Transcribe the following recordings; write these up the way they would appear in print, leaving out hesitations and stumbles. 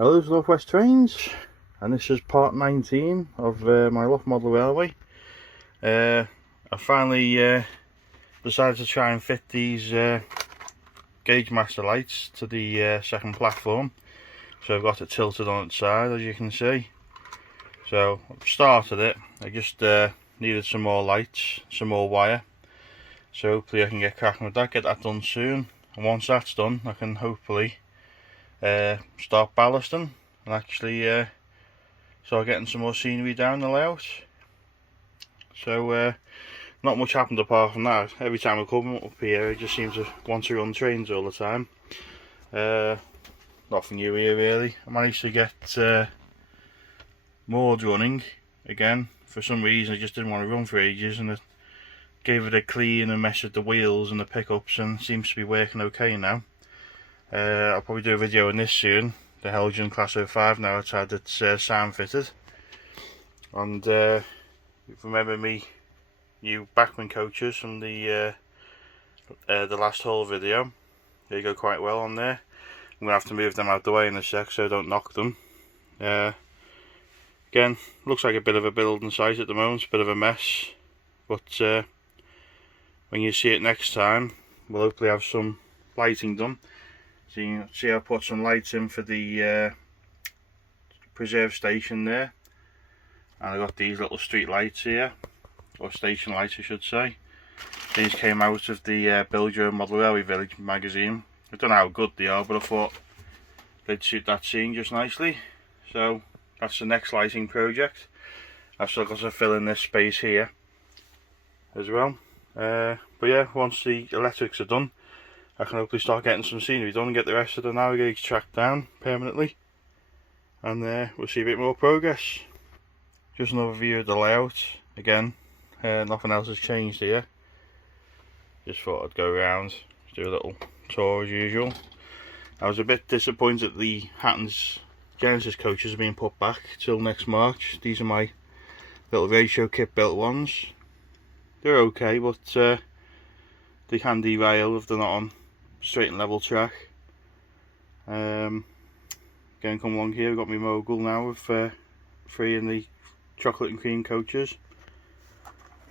Hello, Northwest Trains, and this is part 19 of my loft model railway. I finally decided to try and fit these gauge master lights to the second platform, so I've got it tilted on its side, as you can see. So I've started it. I just needed some more lights, some more wire, so hopefully I can get cracking with that, get that done soon, and once that's done I can hopefully start ballasting and actually start getting some more scenery down the layout. So not much happened apart from that. Every time I come up here I just seem to want to run trains all the time. Nothing new here really. I managed to get moored running again. For some reason I just didn't want to run for ages, and it gave it a clean and measured the wheels and the pickups, and seems to be working okay now. I'll probably do a video on this soon. The Helgen Class 05 now it's had its sound fitted, and if you remember me new backman coaches from the last haul video, they go quite well on there. I'm going to have to move them out the way in a sec so I don't knock them. Again, looks like a bit of a building site at the moment, it's a bit of a mess, but when you see it next time we'll hopefully have some lighting done. So you can see I put some lights in for the preserve station there, and I got these little street lights here, or station lights I should say. These came out of the Build Your Own Model Railway Village magazine. I don't know how good they are, but I thought they'd suit that scene just nicely. So that's the next lighting project. I've still got to fill in this space here as well. But yeah, once the electrics are done I can hopefully start getting some scenery done and get the rest of the navigator track down permanently, and we'll see a bit more progress. Just another view of the layout again. Nothing else has changed here. Just thought I'd go around, do a little tour as usual. I was a bit disappointed that the Hatton's Genesis coaches are being put back till next March. These are my little ratio kit built ones. They're okay, but they can derail if they're not on straight and level track. Again, come along here, we've got my mogul now with 3 in the chocolate and cream coaches.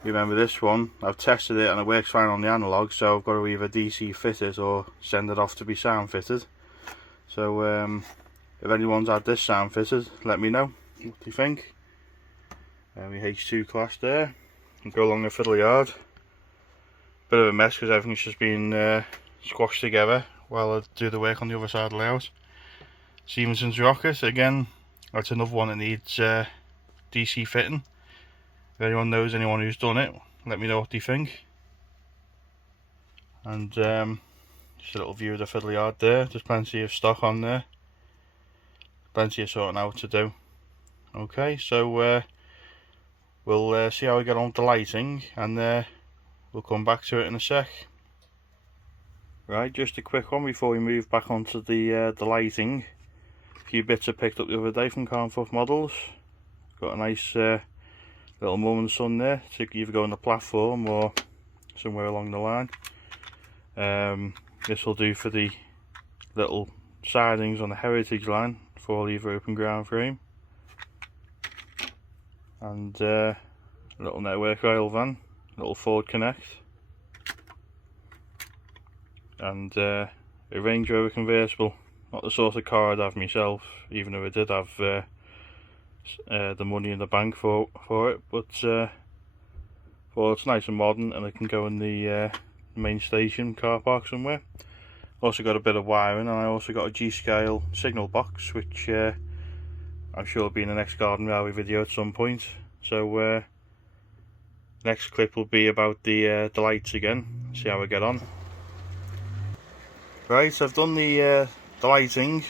Remember this one, I've tested it and it works fine on the analog, so I've got to either DC fit it or send it off to be sound fitted. So if anyone's had this sound fitted, let me know what you think. My H2 class there, and go along the fiddle yard. Bit of a mess because everything's just been squashed together while I do the work on the other side of the layout. Siemenson's rocket, again, that's another one that needs DC fitting. If anyone knows anyone who's done it, let me know what they think. And just a little view of the fiddle yard there. There's plenty of stock on there, plenty of sorting out to do. Okay, so we'll see how we get on with the lighting, and we'll come back to it in a sec. Right, just a quick one before we move back onto the lighting. A few bits I picked up the other day from Carnforth Models. Got a nice little mum and son there to either go on the platform or somewhere along the line. This will do for the little sidings on the heritage line for either open ground frame. And a little network rail van, little Ford Connect, and a Range Rover convertible. Not the sort of car I'd have myself, even though I did have the money in the bank for it, but well, it's nice and modern and it can go in the main station car park somewhere. Also got a bit of wiring, and I also got a G-scale signal box, which I'm sure will be in the next Garden Railway video at some point. So next clip will be about the lights again, see how we get on. Right, I've done the lighting,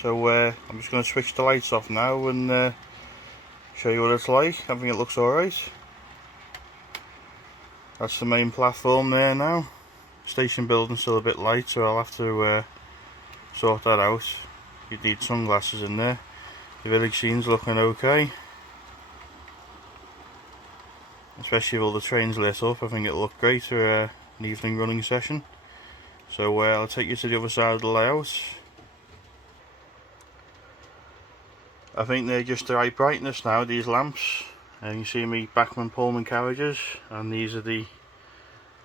so I'm just going to switch the lights off now and show you what it's like. I think it looks alright. That's the main platform there now. Station building's still a bit light, so I'll have to sort that out. You'd need sunglasses in there. The village scene's looking okay, especially with all the trains lit up. I think it'll look great for an evening running session. So I'll take you to the other side of the layout. I think they're just the right brightness now, these lamps. And you see me Bachmann Pullman carriages, and these are the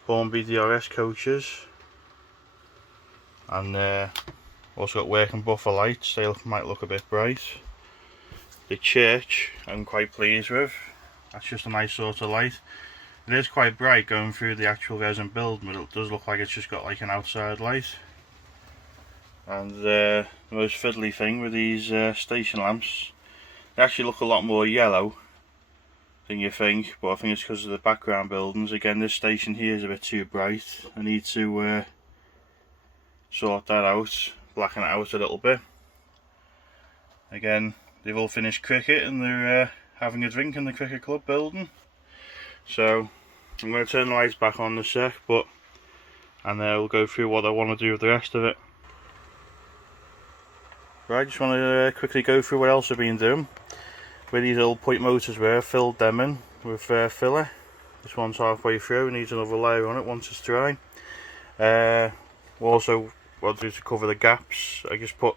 Hornby DRS coaches. And also got working buffer lights, they might look a bit bright. The church I'm quite pleased with, that's just a nice sort of light. It is quite bright going through the actual resin building, but it does look like it's just got like an outside light. And the most fiddly thing with these station lamps, they actually look a lot more yellow than you think, but I think it's because of the background buildings. Again, this station here is a bit too bright. I need to sort that out, blacken it out a little bit. Again, they've all finished cricket and they're having a drink in the cricket club building. So I'm going to turn the lights back on in a sec, and we'll go through what I want to do with the rest of it. Right, just want to quickly go through what else I've been doing. Where these little point motors were, filled them in with filler. This one's halfway through, needs another layer on it once it's dry. Also, what I do to cover the gaps, I just put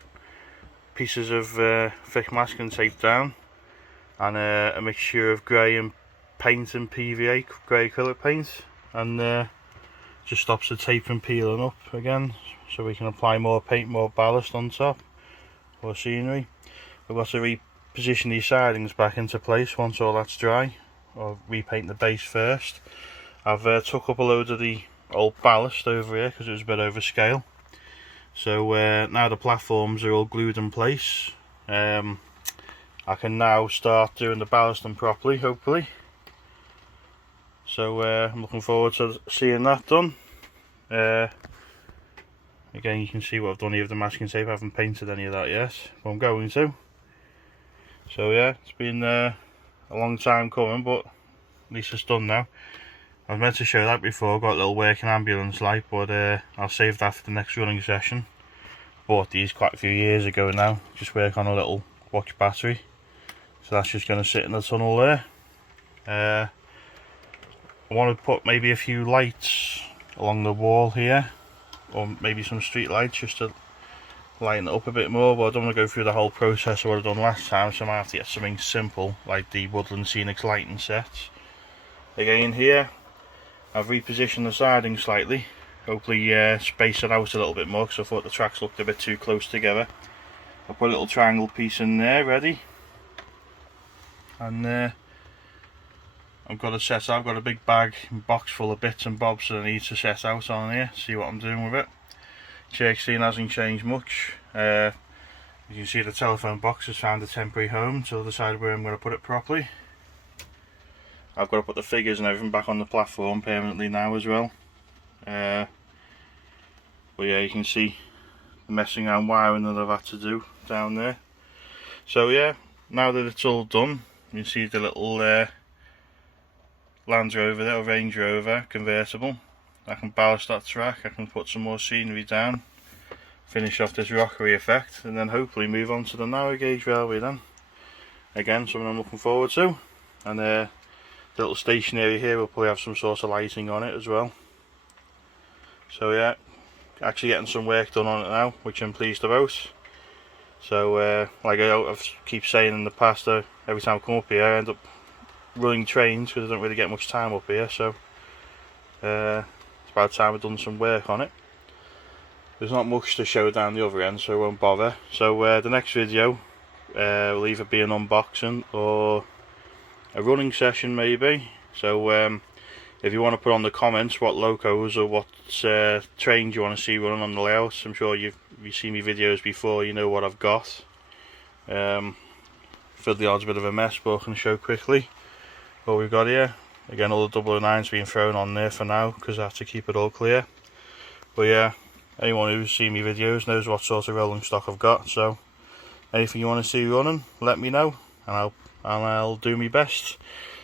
pieces of thick masking tape down, and a mixture of grey and paint and PVA, grey acrylic paint, and just stops the tape from peeling up again, so we can apply more paint, more ballast on top, or scenery. We've got to reposition these sidings back into place once all that's dry, or repaint the base first. I've took up a load of the old ballast over here because it was a bit over scale. So now the platforms are all glued in place. I can now start doing the ballasting properly, hopefully. So I'm looking forward to seeing that done. Again, you can see what I've done here with the masking tape. I haven't painted any of that yet, but I'm going to. So yeah, it's been a long time coming, but at least it's done now. I was meant to show that before. I've got a little working ambulance light, but I'll save that for the next running session. Bought these quite a few years ago now, just work on a little watch battery. So that's just going to sit in the tunnel there. I want to put maybe a few lights along the wall here, or maybe some street lights just to lighten it up a bit more, but I don't want to go through the whole process of what I've done last time, so I might have to get something simple like the Woodland Scenics lighting sets. Again here, I've repositioned the siding slightly, hopefully space it out a little bit more, because I thought the tracks looked a bit too close together. I'll put a little triangle piece in there ready, and I've got to set out. I've got a big bag and box full of bits and bobs that I need to set out on here, see what I'm doing with it. Church scene hasn't changed much. As you can see, the telephone box has found a temporary home to decide where I'm going to put it properly. I've got to put the figures and everything back on the platform permanently now as well. But yeah, you can see the messing around wiring that I've had to do down there. So yeah, now that it's all done, you can see the little Land Rover there, or Range Rover convertible. I can ballast that track, I can put some more scenery down, finish off this rockery effect, and then hopefully move on to the narrow gauge railway then. Again, something I'm looking forward to. And the little station area here will probably have some sort of lighting on it as well. So yeah, actually getting some work done on it now, which I'm pleased about. So like I keep saying in the past, every time I come up here I end up running trains because I don't really get much time up here, so it's about time I've done some work on it. There's not much to show down the other end, so I won't bother. So the next video will either be an unboxing or a running session maybe. So if you want to put on the comments what locos or what trains you want to see running on the layout, I'm sure you've seen my videos before, you know what I've got. For the odds bit of a mess, but I can show quickly what we've got here. Again, all the 009's being thrown on there for now because I have to keep it all clear. But yeah, anyone who's seen my videos knows what sort of rolling stock I've got, so anything you want to see running, let me know, and I'll do my best.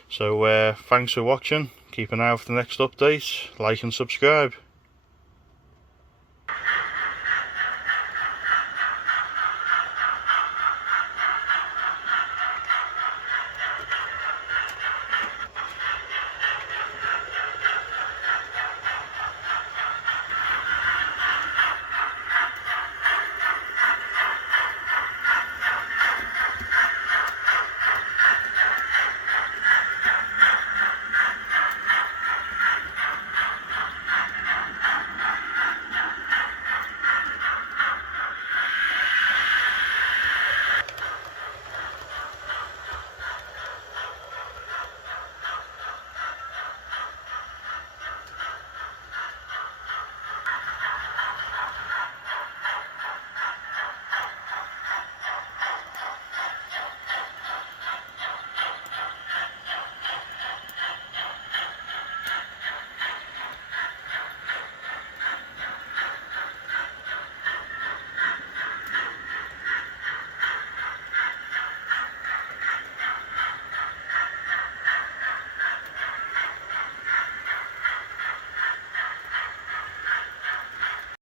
So thanks for watching, keep an eye out for the next update, like and subscribe.